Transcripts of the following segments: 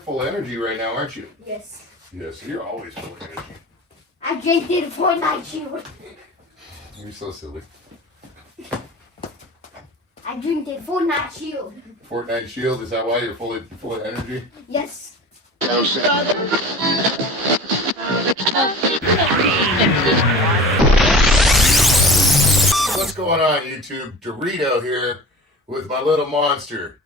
you're full of energy right now, aren't you? Yes. Yes, you're always full of energy. I just did a Fortnite shield. You're so silly. I drank a Fortnite shield. Fortnite shield, is that why you're full of energy? Yes. What's going on, YouTube? Dorito here with my little monster.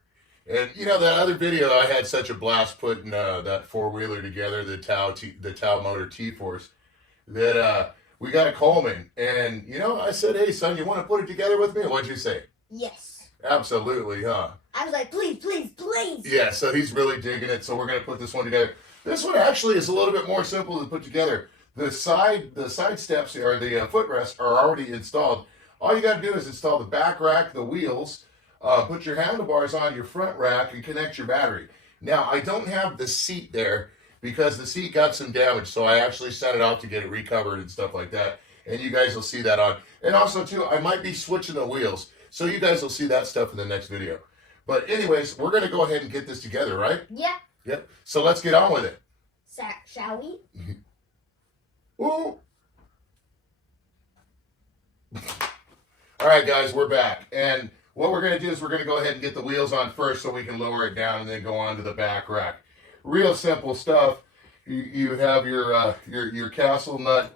And you know, that other video, I had such a blast putting that four-wheeler together, the Tau motor T-Force, that we got a Coleman. And you know, I said, hey son, you want to put it together with me? What'd you say? Yes. Absolutely, huh? I was like, please, please, please. Yeah, so he's really digging it, so we're going to put this one together. This one actually is a little bit more simple to put together. The side steps, or the footrests, are already installed. All you got to do is install the back rack, the wheels, put your handlebars on your front rack, and connect your battery. Now, I don't have the seat there because the seat got some damage, so I actually sent it out to get it recovered and stuff like that. And you guys will see that on. And also, too, I might be switching the wheels, so you guys will see that stuff in the next video. But anyways, we're going to go ahead and get this together, right? Yeah. Yep. So let's get on with it. Shall we? Ooh. All right, guys, we're back. And what we're going to do is we're going to go ahead and get the wheels on first so we can lower it down and then go on to the back rack. Real simple stuff. You have your castle nut,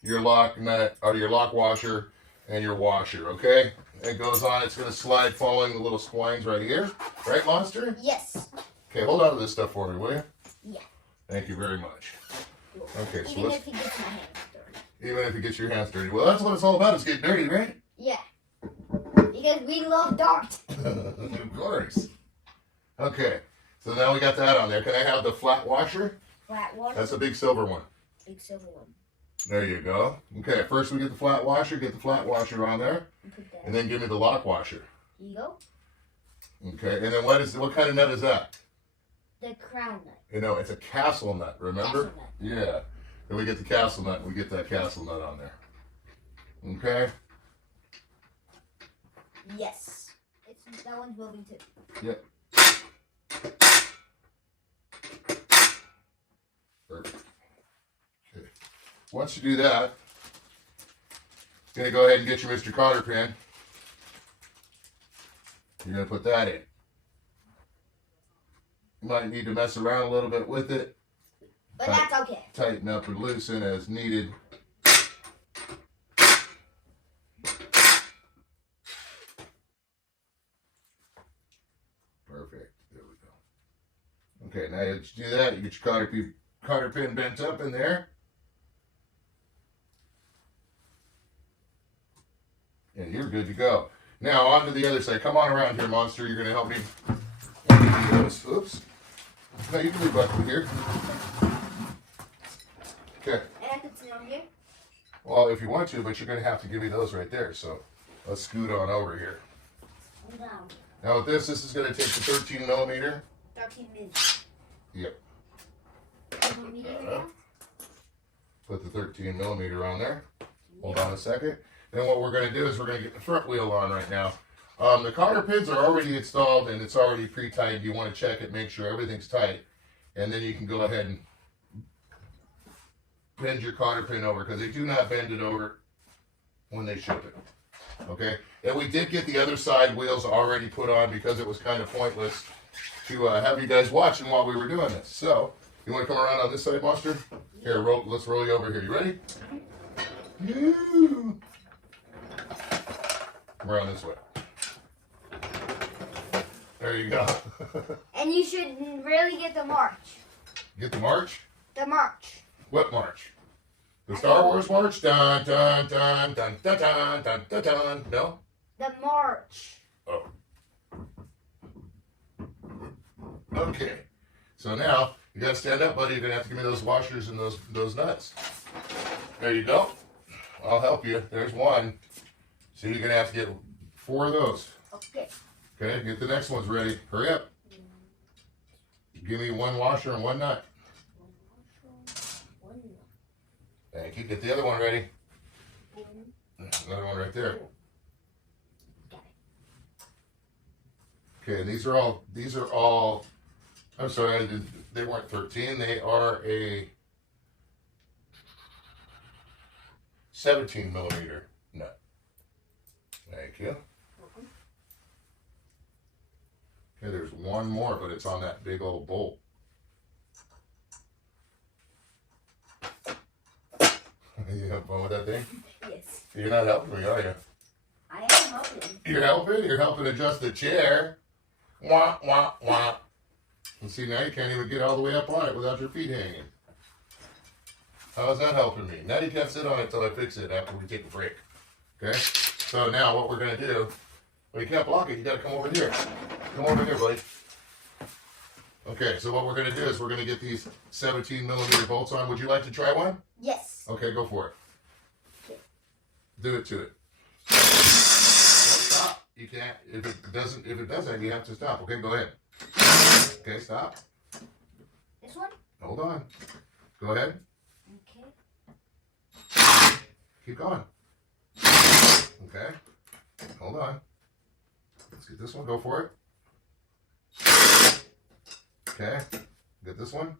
your lock nut, or your lock washer, and your washer, okay? It goes on. It's going to slide following the little splines right here. Right, Monster? Yes. Okay, hold on to this stuff for me, will you? Yeah. Thank you very much. Okay, so Even if he gets my hands dirty. Even if it gets your hands dirty. Well, that's what it's all about, is getting dirty, right? Yeah. Because we love dirt. Of course. Okay, so now we got that on there. Can I have the flat washer? Flat water. That's a big silver one. Big silver one. There you go. Okay, first we get the flat washer. Get the flat washer on there. And then give me the lock washer. Here you go. Okay, and then what kind of nut is that? The crown nut. You know, it's a castle nut, remember? Castle nut. Yeah. Then we get the castle nut, and we get that castle nut on there. Okay? Yes. That one's moving too. Yep. Perfect. Okay. Once you do that, you're going to go ahead and get your Mr. Cotter pin. You're going to put that in. You might need to mess around a little bit with it. But that's okay. Tighten up and loosen as needed. Perfect. There we go. Okay, now you do that. You get your cotter pin bent up in there. And you're good to go. Now on to the other side. Come on around here, Monster. You're going to help me. Oops. No, you can leave buckle here. Okay. And I can sit on here? Well, if you want to, but you're going to have to give me those right there. So let's scoot on over here. I'm down. Now with this is going to take the 13 millimeter. 13 minutes. Yep. Yeah. Put the 13 millimeter on there. Hold on a second. Then what we're going to do is we're going to get the front wheel on right now. The cotter pins are already installed and it's already pre-tightened. You want to check it, make sure everything's tight. And then you can go ahead and bend your cotter pin over, because they do not bend it over when they ship it. Okay? And we did get the other side wheels already put on because it was kind of pointless to have you guys watching while we were doing this. So, you want to come around on this side, Monster? Here, let's roll you over here. You ready? Come around this way. There you go. And you should really get the march. Get the march? The march. What march? The Star Wars march? Dun, dun, dun, dun, dun, dun, dun, dun, dun. No? The march. Oh. Okay. So now, you got to stand up, buddy. You're going to have to give me those washers and those nuts. There you go. I'll help you. There's one. So you're going to have to get 4 of those. Okay. Okay, get the next ones ready. Hurry up. Give me 1 washer and 1 nut. Thank you. Get the other one ready. Another one right there. Okay, and these are all, I'm sorry, they weren't 13. They are a 17 millimeter nut. Thank you. Okay, there's one more, but it's on that big old bolt. You have fun with that thing? Yes. You're not helping me, are you? I am helping. You're helping? You're helping adjust the chair. Wah, wah, wah. And see, now you can't even get all the way up on it without your feet hanging. How's that helping me? Now you can't sit on it until I fix it after we take a break. Okay? So now what we're going to do, well, you can't block it. You got to come over here. Come over here, buddy. Okay, so what we're going to do is we're going to get these 17 millimeter bolts on. Would you like to try one? Yes. Okay, go for it. Okay. Do it to it. Don't stop. You can't. If it does that, you have to stop. Okay, go ahead. Okay, stop. This one? Hold on. Go ahead. Okay. Keep going. Okay. Hold on. Let's get this one. Go for it. Okay. Get this one.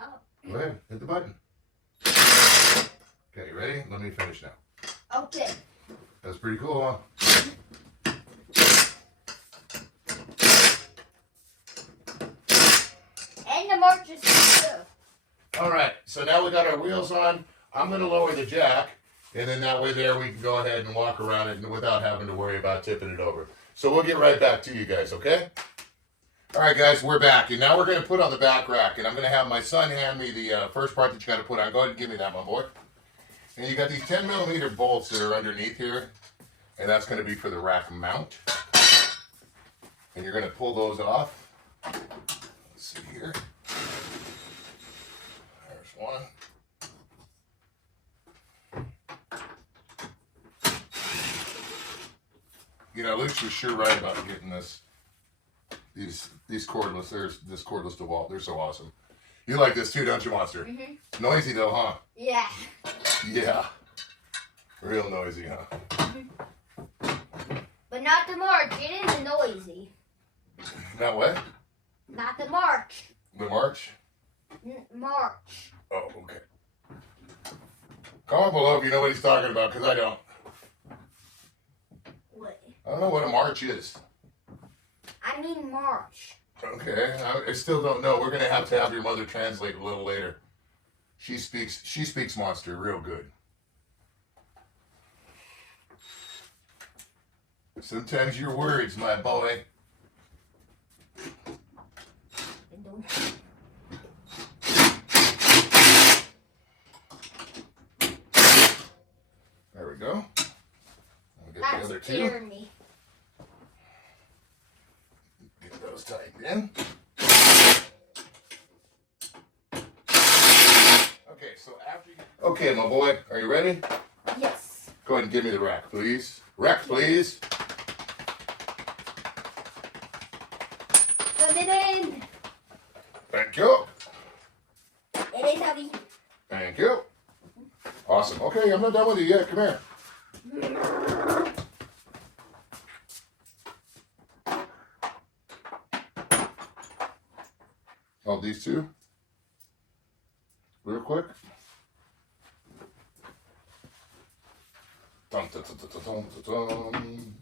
Oh. Go ahead. Hit the button. Okay, you ready? Let me finish now. Okay. That's pretty cool, huh? And the march is too. All right. So now we got our wheels on. I'm going to lower the jack, and then that way there we can go ahead and walk around it without having to worry about tipping it over. So we'll get right back to you guys, okay? All right, guys, we're back, and now we're going to put on the back rack, and I'm going to have my son hand me the first part that you got to put on. Go ahead and give me that, my boy. And you got these 10 millimeter bolts that are underneath here, and that's going to be for the rack mount. And you're going to pull those off. Let's see here. There's one. You know, Luke's was sure right about getting these cordless. There's this cordless DeWalt. They're so awesome. You like this too, don't you, Monster? Mm-hmm. Noisy though, huh? Yeah. Yeah. Real noisy, huh? Mm-hmm. But not the march. It is noisy. Not what? Not the march. The march? March. Oh, okay. Comment below if you know what he's talking about, because I don't. What? I don't know what a march is. I mean march. Okay, I still don't know. We're gonna have to have your mother translate a little later. She speaks Monster real good. Sometimes your words, my boy. And don't. There we go. I'll get the other That's two. scaring me. Get those tightened in. Okay, so after you... Okay, my boy, are you ready? Yes. Go ahead and give me the rack, please. Rack, please. Put it in. Thank you. It is heavy. Thank you. Awesome. Okay, I'm not done with you yet. Come here. Oh, these two? Real quick. Dun, dun, dun, dun, dun, dun, dun.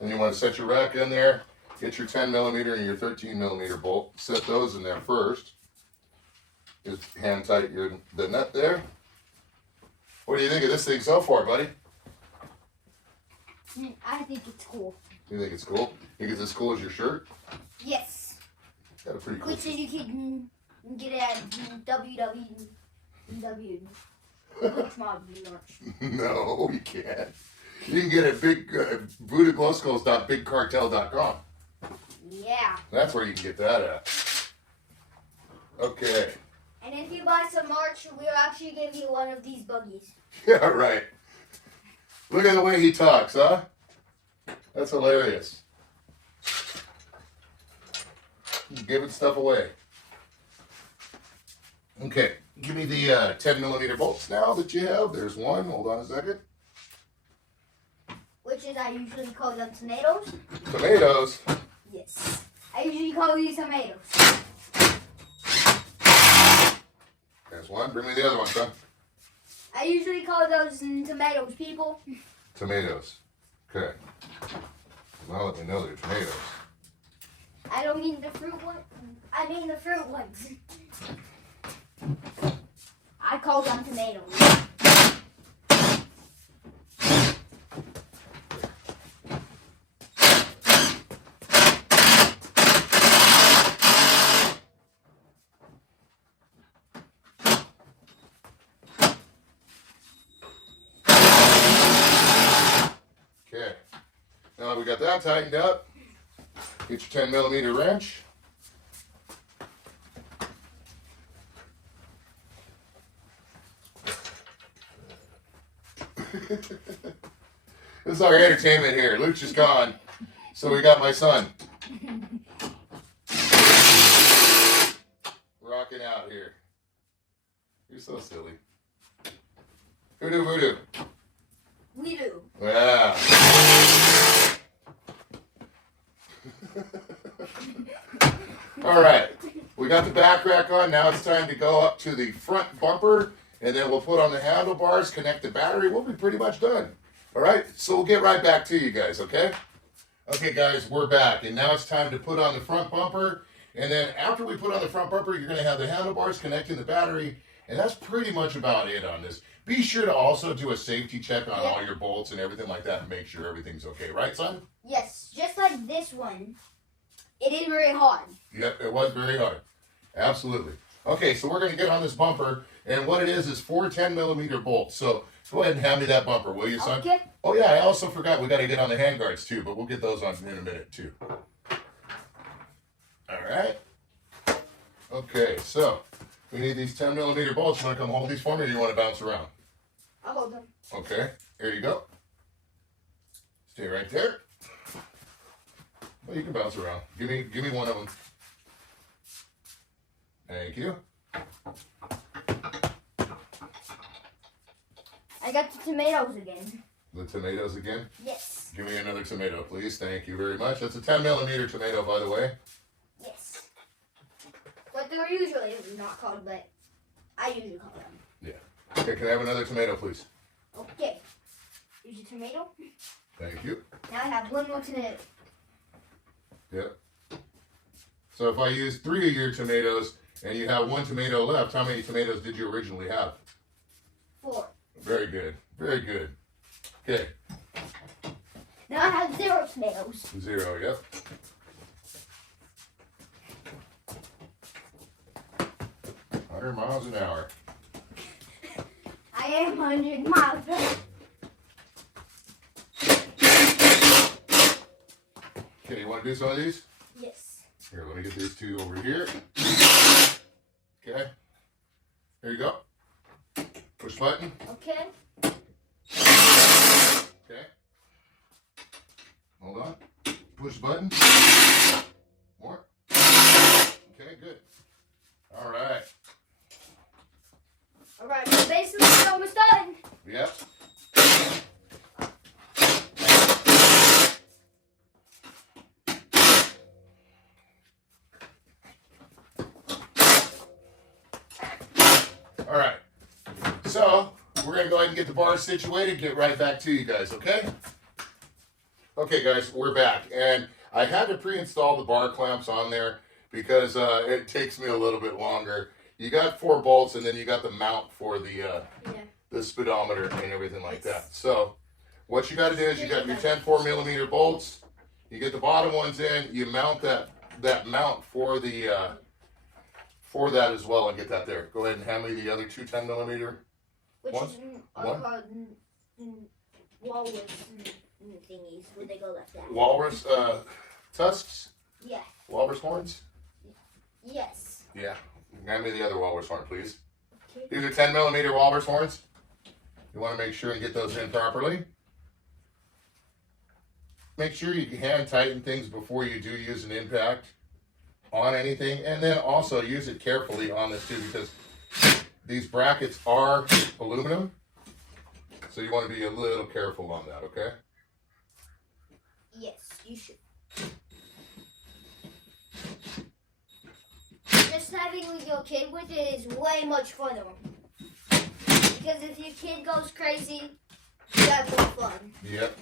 And you want to set your rack in there. Get your 10 millimeter and your 13 millimeter bolt. Set those in there first. Just hand tight the nut there. What do you think of this thing so far, buddy? I think it's cool. You think it's cool? You think it's as cool as your shirt? Yes. Got a pretty cool. Which is you can get it at www. Which mob you launch? No, you can't. You can get it at voodooglowskulls.bigcartel.com. Yeah. That's where you can get that at. Okay. And if you buy some merch, we'll actually give you one of these buggies. Yeah, right. Look at the way he talks, huh? That's hilarious. He's giving stuff away. Okay, give me the 10 millimeter bolts now that you have. There's one. Hold on a second. Which is, I usually call them tomatoes. Tomatoes. Yes. I usually call these tomatoes. one. Bring me the other one, son. I usually call those tomatoes, people. Tomatoes. Okay. Well, let me know they're tomatoes. I don't mean the fruit one. I mean the fruit ones. I call them tomatoes. Okay. Now that we got that tightened up, get your 10mm wrench. This is our entertainment here. Luke's just gone, so we got my son rocking out here. You're so silly. Voodoo, voodoo. We do. Yeah. All right. We got the back rack on. Now it's time to go up to the front bumper, and then we'll put on the handlebars, connect the battery. We'll be pretty much done. All right. So we'll get right back to you guys, okay? Okay, guys, we're back. And now it's time to put on the front bumper. And then after we put on the front bumper, you're going to have the handlebars connecting the battery. And that's pretty much about it on this. Be sure to also do a safety check on all your bolts and everything like that and make sure everything's okay. Right, son? Yes, just like this one. It is very hard. Yep, it was very hard. Absolutely. Okay, so we're going to get on this bumper. And what it is 4 10mm bolts. So go ahead and hand me that bumper, will you, son? Okay. Oh, yeah, I also forgot we got to get on the handguards, too. But we'll get those on in a minute, too. All right. Okay, so we need these 10mm bolts. You want to come hold these for me, or do you want to bounce around? I'll hold them. Okay, here you go. Stay right there. Well, you can bounce around. Give me one of them. Thank you. I got the tomatoes again. The tomatoes again? Yes. Give me another tomato, please. Thank you very much. That's a 10mm tomato, by the way. Yes. What they're usually not called, but I usually call them. Yeah. Okay, can I have another tomato, please? Okay. Here's your tomato. Thank you. Now I have one more tomato. Yep. So if I use 3 of your tomatoes and you have 1 tomato left, how many tomatoes did you originally have? 4. Very good. Very good. Okay. Now I have 0 tomatoes. 0, yep. mph. I am 100 miles per hour. Okay, you want to do some of these? Yes. Here, let me get these 2 over here. Okay. There you go. Push button. Okay. Okay. Hold on. Push button. More. Okay, good. All right. All right, so basically it's almost done. Yep. All right. So we're going to go ahead and get the bars situated, get right back to you guys, okay? Okay, guys, we're back. And I had to pre-install the bar clamps on there because it takes me a little bit longer. You got 4 bolts, and then you got the mount for the speedometer and everything like that. So what you got to do is you got your 10 4mm bolts. You get the bottom ones in. You mount that mount for the for that as well, and get that there. Go ahead and hand me the other 2 10mm. Which One? is called walrus thingies. Would they go like that? Walrus tusks. Yeah. Walrus horns. Yes. Yeah. Hand me the other walrus horn, please. Okay. These are 10mm walrus horns. You want to make sure and get those in properly. Make sure you can hand tighten things before you do use an impact on anything. And then also use it carefully on this too, because these brackets are aluminum. So you want to be a little careful on that, okay? Yes, you should. Just just having your kid with it is way much funner. Because if your kid goes crazy, you have more fun. Yep.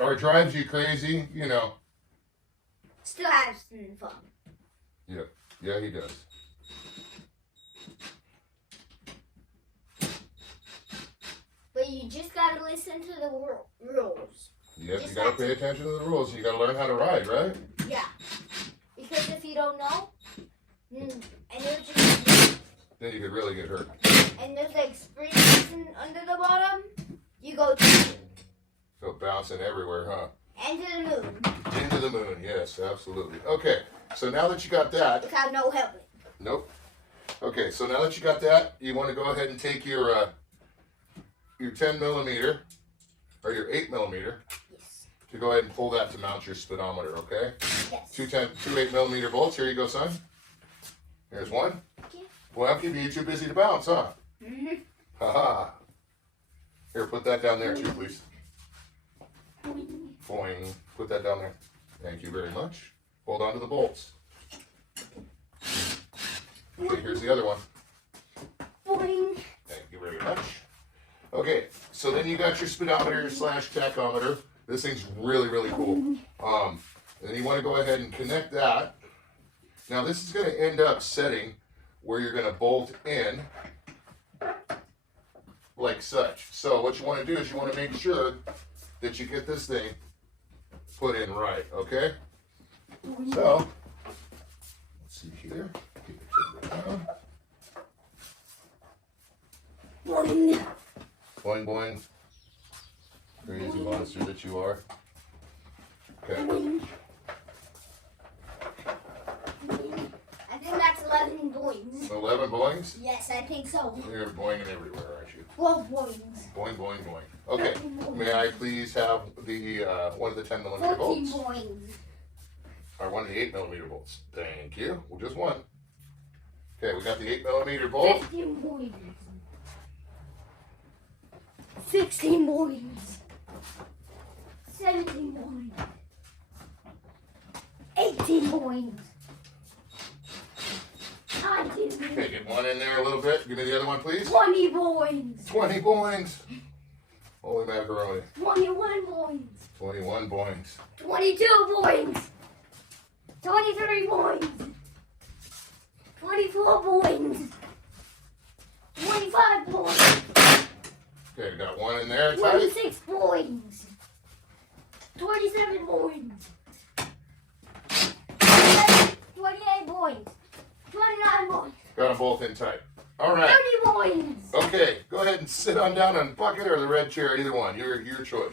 Or drives you crazy, you know. Still have some fun. Yep. Yeah, he does. But you just gotta listen to the rules. Yep, you gotta pay attention to the rules. You gotta learn how to ride, right? Yeah. Because if you don't know, and you're just... Then you could really get hurt. And there's like springs under the bottom, you go to... Go bouncing everywhere, huh? And to the moon. Into the moon, yes, absolutely. Okay, so now that you got that... Without no helmet. Nope. Okay, so now that you got that, you want to go ahead and take your 10 millimeter, or your 8 millimeter, Yes. to go ahead and pull that to mount your speedometer, okay? Yes. Two 8 millimeter bolts. Here you go, son. Here's one. Okay. Well, I'm keeping you too busy to bounce, huh? Mm-hmm. Haha. Here, put that down there too, please. Boing. Put that down there. Thank you very much. Hold on to the bolts. Okay, here's the other one. Boing. Thank you very much. Okay, so then you got your speedometer / tachometer. This thing's really, really cool. Then you want to go ahead and connect that. Now this is going to end up setting where you're going to bolt in like such. So what you want to do is you want to make sure that you get this thing put in right, okay? So, let's see here. Keep it down. Boing. Boing, boing. Crazy monster that you are. Okay. Boing. I think that's 11 boings. 11 boings? Yes, I think so. You're boinging everywhere, aren't you? 12 boings. Boing, boing, boing. Okay. May I please have the one of the 10 millimeter 14 bolts? boings. Or one of the 8 millimeter bolts. Thank you. Well, just one. Okay, we got the 8 millimeter bolt. 15 boings. 16 boings. 17 boings. 18 boings. 19 boings. Okay, get one in there a little bit. Give me the other one, please. 20 boings. 20 boings. Holy macaroni. 21 boings. 21 boings. 22 boings. 23 boings. 24 boings. 25 boings. Okay, got one in there. 26 boings. 27 boings. 28 boings. 29 boings. Got them both in tight. All right. 30 boings. Okay, go ahead and sit on down on bucket or the red chair, either one. Your choice.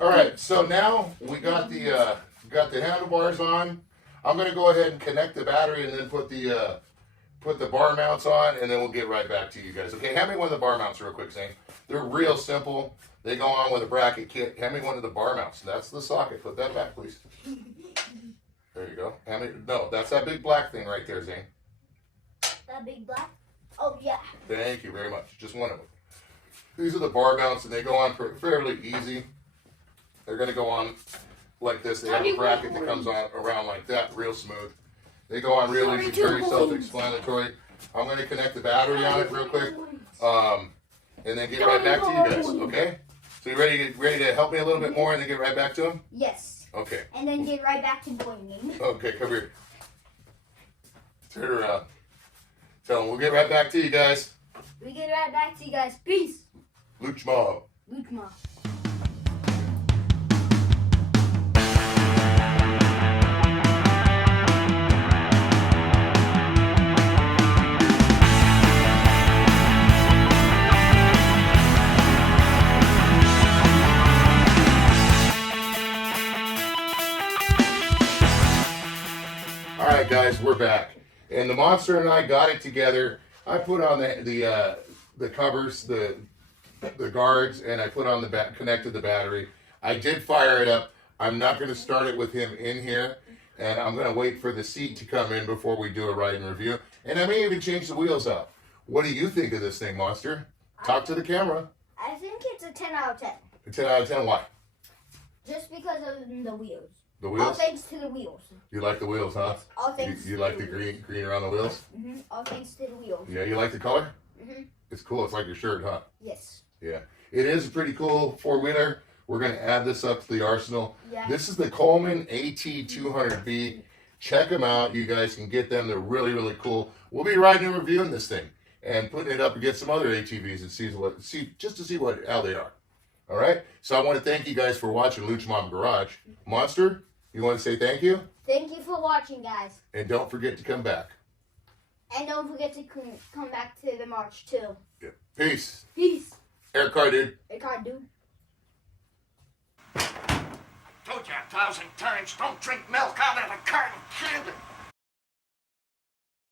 All right, so now we got the handlebars on. I'm going to go ahead and connect the battery and then put the bar mounts on, and then we'll get right back to you guys. Okay, hand me one of the bar mounts real quick, Zane. They're real simple. They go on with a bracket kit. Hand me one of the bar mounts. That's the socket. Put that back, please. There you go. No, that's that big black thing right there, Zane. That big black? Oh, yeah. Thank you very much. Just one of them. These are the bar mounts, and they go on fairly easy. They're going to go on like this. They have a bracket that comes on around like that, real smooth. They go on real easy, very self-explanatory. I'm going to connect the battery on it real quick, and then get right back to you guys, okay? So you ready to help me a little bit more and then get right back to them? Yes. Okay. And then get right back to boinging. Okay, come here. Turn around. Tell them we'll get right back to you guys. We get right back to you guys. Peace. Luch Mob. Luch Mob. Alright guys, we're back. And the monster and I got it together. I put on the covers, the guards, and I put on connected the battery. I did fire it up. I'm not going to start it with him in here, and I'm going to wait for the seat to come in before we do a riding review. And I may even change the wheels out. What do you think of this thing, Monster? Talk to the camera. I think it's a 10 out of 10. A 10 out of 10, why? Just because of the wheels. The All wheels? thanks to the wheels. You like the wheels, huh? Yes, all thanks You to like the the wheels. green around the wheels? All thanks to the wheels. Yeah, you like the color? Mm-hmm. It's cool. It's like your shirt, huh? Yes. Yeah. It is a pretty cool four-wheeler. We're going to add this up to the arsenal. Yeah. This is the Coleman AT200B. Check them out. You guys can get them. They're really, really cool. We'll be riding and reviewing this thing and putting it up against some other ATVs and just to see how they are. All right? So I want to thank you guys for watching Lucha Mom Garage. Monster, you want to say thank you? Thank you for watching, guys. And don't forget to come back. And don't forget to come back to the March, too. Yeah. Peace. Peace. Air car, dude. It can't do. Told you 1,000 times, don't drink milk out of a carton can.